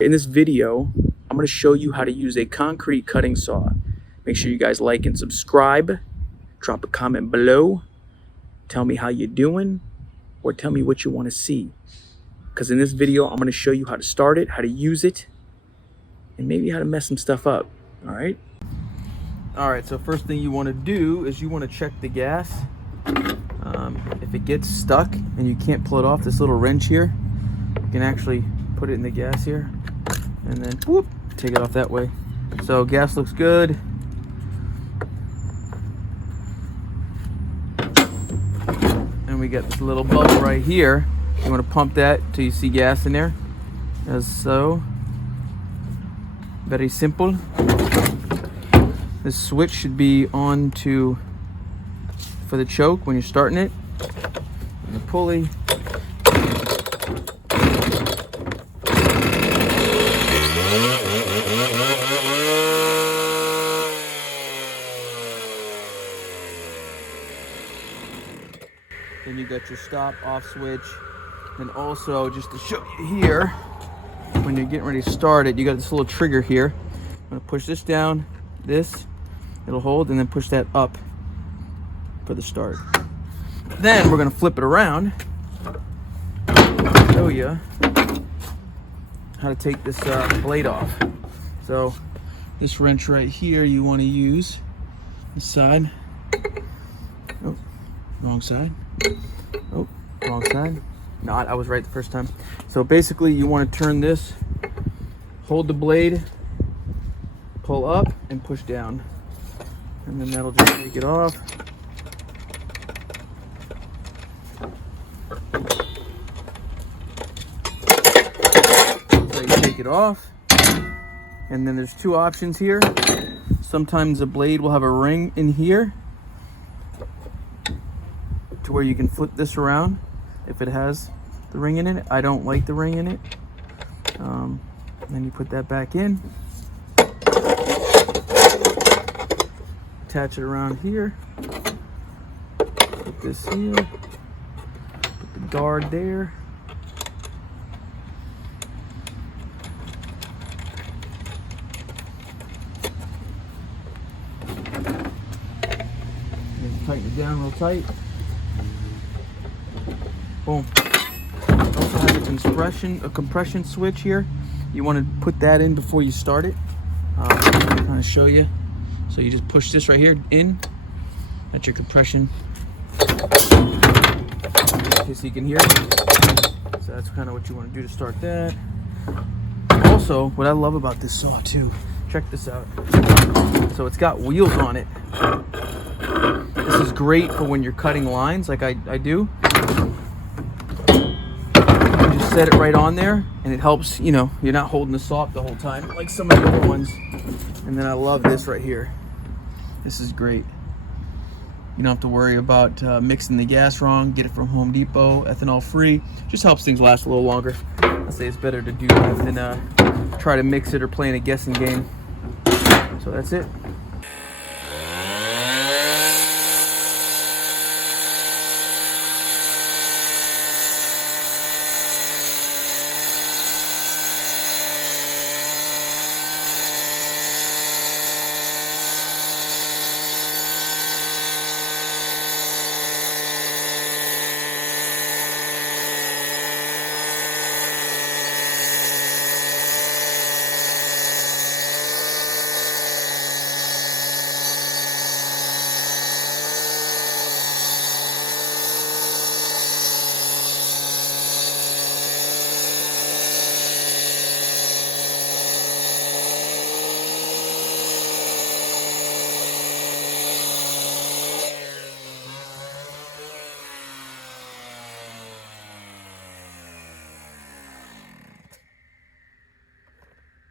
In this video, I'm going to show you how to use a concrete cutting saw. Make sure you guys like and subscribe. Drop a comment below. Tell me how you're doing, or tell me what you want to see. Because in this video, I'm going to show you how to start it, how to use it, and maybe how to mess some stuff up. All right? All right, so first thing you want to do is you want to check the gas. If it gets stuck and you can't pull it off, this little wrench here, you can actually put it in the gas here and then whoop, take it off that way. So gas looks good. And we got this little bubble right here. You want to pump that till you see gas in there, as so. Very simple. This switch should be on for the choke when you're starting it. And the pulley. Then you got your stop off switch. And also, just to show you here, when you're getting ready to start it, you got this little trigger here. I'm gonna push this down, it'll hold, and then push that up for the start. Then we're gonna flip it around, show you how to take this blade off. So this wrench right here, you want to use this side. Oh, wrong side. Oh, wrong side. No, I was right the first time. So basically you want to turn this, hold the blade, pull up and push down, and then that'll just take it off. So you take it off, and then there's two options here. Sometimes the blade will have a ring in here to where you can flip this around if it has the ring in it. I don't like the ring in it. Then you put that back in, attach it around here, put this here, put the guard there. And tighten it down real tight. Boom. Also has a compression switch here. You want to put that in before you start it. I'm trying to show you. So you just push this right here in. That's your compression. Okay, so you can hear it. So that's kind of what you want to do to start that. Also, what I love about this saw too, check this out. So it's got wheels on it. This is great for when you're cutting lines like I do. Set it right on there, and it helps, you know, you're not holding the saw up the whole time like some of the other ones. And then I love this right here. This is great. You don't have to worry about mixing the gas wrong. Get it from Home Depot, ethanol free. Just helps things last a little longer. I say it's better to do that than try to mix it or play in a guessing game. So that's it.